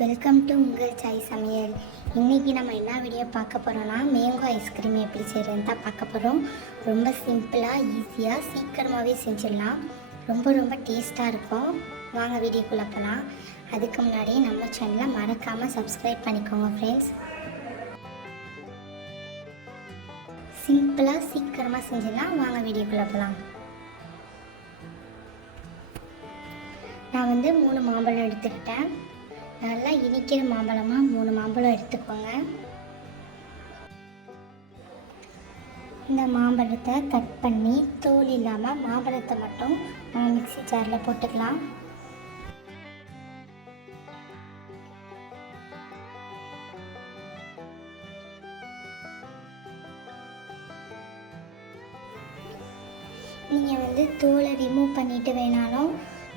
Welcome to உங்கள் சாய் சமையல். இன்றைக்கி நம்ம என்ன வீடியோ பார்க்க போகிறோம்னா மேங்கோ ஐஸ்கிரீம் எப்படி செய்கிறதுன்னு தான் பார்க்க போகிறோம் ரொம்ப சிம்பிளாக ஈஸியாக சீக்கிரமாகவே செஞ்சிடலாம். ரொம்ப ரொம்ப டேஸ்ட்டாக இருக்கும். வாங்க வீடியோக்குள்ளே போகலாம் அதுக்கு முன்னாடி நம்ம சேனலை மறக்காமல் சப்ஸ்கிரைப் பண்ணிக்கோங்க ஃப்ரெண்ட்ஸ் சிம்பிளாக சீக்கிரமாக செஞ்சிடலாம். வாங்க வீடியோக்குள்ளே போகலாம் நான் வந்து மூணு மாம்பழம் எடுத்துக்கிட்டேன். நல்லா இனிக்கிற மாம்பழமாக மூணு மாம்பழம் எடுத்துக்கோங்க. இந்த மாம்பழத்தை கட் பண்ணி தோல் இல்லாமல் மாம்பழத்தை மட்டும் நம்ம மிக்சி ஜாரில் போட்டுக்கலாம். நீங்கள் வந்து தோலை ரிமூவ் பண்ணிட்டு வேணாலும்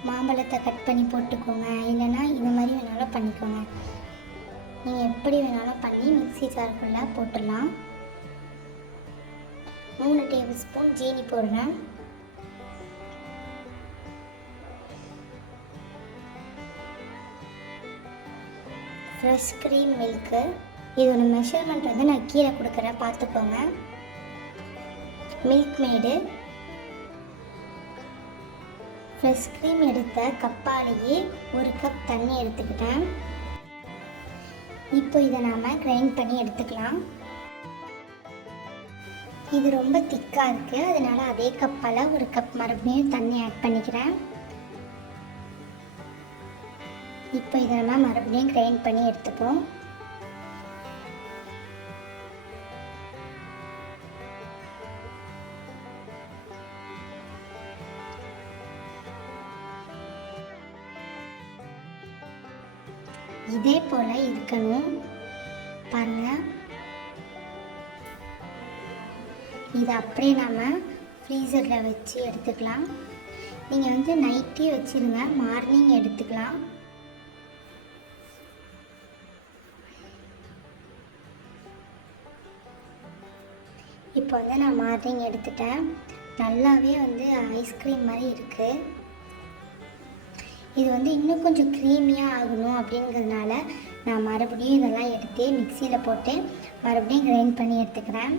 மாம்பழத்தை கட் பண்ணி போட்டுக்கோங்க. இல்லைன்னா இந்த மாதிரி வேணாலும் பண்ணிக்கோங்க. நீங்கள் எப்படி வேணாலும் பண்ணி மிக்ஸி ஜாருக்குள்ளே போட்டுடலாம். மூணு டேபிள் ஸ்பூன் ஜீனி போடுறேன் ஃப்ரெஷ் க்ரீம் மில்க்கு இதோட மெஷர்மெண்ட் வந்து நான் கீழே கொடுக்குறேன். பார்த்துக்கோங்க. மில்க் மேடு. ஃப்ரெஷ் க்ரீம் எடுத்த கப்பாலேயே ஒரு கப் தண்ணி எடுத்துக்கிட்டேன். இப்போ இதை நாம் கிரைண்ட் பண்ணி எடுத்துக்கலாம். இது ரொம்ப திக்காக இருக்குது அதனால் அதே கப்பால் ஒரு கப் மறுபடியும் தண்ணி ஆட் பண்ணிக்கிறேன். இப்போ இதை நம்ம மறுபடியும் கிரைண்ட் பண்ணி எடுத்துப்போம். இதே போல் இருக்கணும். பாருங்கள் இதை அப்படியே நாம் ஃப்ரீசரில் வச்சு எடுத்துக்கலாம். நீங்கள் வந்து நைட்டே வச்சுருங்க. மார்னிங் எடுத்துக்கலாம். இப்போ வந்து நான் மார்னிங் எடுத்துட்டேன். நல்லாவே வந்து ஐஸ்கிரீம் மாதிரி இருக்குது இது வந்து இன்னும் கொஞ்சம் க்ரீமியாக ஆகணும் அப்படிங்கிறதுனால நான் மறுபடியும் இதெல்லாம் எடுத்து மிக்சியில் போட்டு மறுபடியும் கிரைண்ட் பண்ணி எடுத்துக்கிறேன்.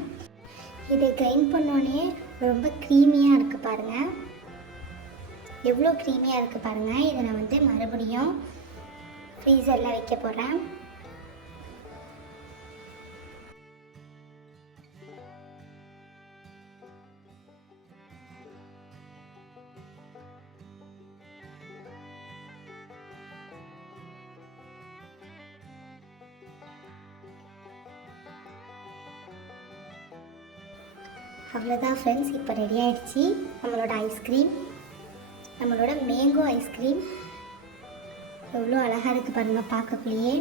இதை கிரைண்ட் பண்ணோடனே ரொம்ப க்ரீமியாக இருக்குது பாருங்கள் எவ்வளோ க்ரீமியாக இருக்குது பாருங்கள் இதை நான் வந்து மறுபடியும் ஃப்ரீசரில் வைக்க போகிறேன் அவ்வளோதான் ஃப்ரெண்ட்ஸ் இப்போ ரெடி ஆகிடுச்சி நம்மளோட ஐஸ்கிரீம் நம்மளோட மேங்கோ ஐஸ்கிரீம் எவ்வளோ அழகாக இருக்குது பாருங்கள் பார்க்கக்குள்ளேயே.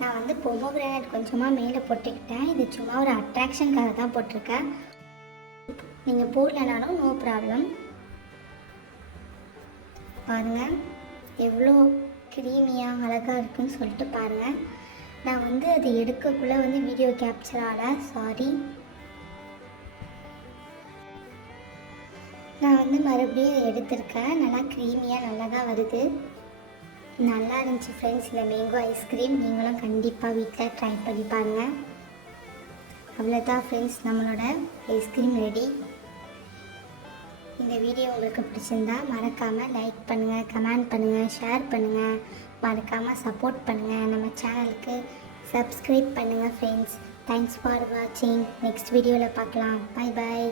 நான் வந்து பொமோகிரானட் கொஞ்சமாக மேலே போட்டுக்கிட்டேன். இது சும்மா ஒரு அட்ராக்ஷனுக்காக தான் போட்டிருக்கேன். நீங்கள் போடலனாலும் நோ ப்ராப்ளம் பாருங்கள் எவ்வளோ க்ரீமியாக அழகாக இருக்குன்னு சொல்லிட்டு பாருங்கள் நான் வந்து அது எடுக்கக்குள்ளே வந்து வீடியோ கேப்சர் ஆகலை சாரி நான் வந்து மறுபடியும் எடுத்திருக்கேன். நல்லா க்ரீமியாக நல்லா தான் வருது. நல்லா இருந்துச்சு ஃப்ரெண்ட்ஸ் இந்த மேங்கோ ஐஸ்கிரீம் நீங்களும் கண்டிப்பாக வீட்டில் ட்ரை பண்ணி பாருங்கள் அவ்வளோதான் ஃப்ரெண்ட்ஸ் நம்மளோட ஐஸ்கிரீம் ரெடி இந்த வீடியோ உங்களுக்கு பிடிச்சிருந்தா மறக்காமல் லைக் பண்ணுங்கள் கமெண்ட் பண்ணுங்கள் ஷேர் பண்ணுங்கள் மறக்காமல் சப்போர்ட் பண்ணுங்கள் நம்ம சேனலுக்கு சப்ஸ்கிரைப் பண்ணுங்கள் ஃப்ரெண்ட்ஸ் தேங்க்ஸ் ஃபார் வாட்சிங் நெக்ஸ்ட் வீடியோவில் பார்க்கலாம். Bye bye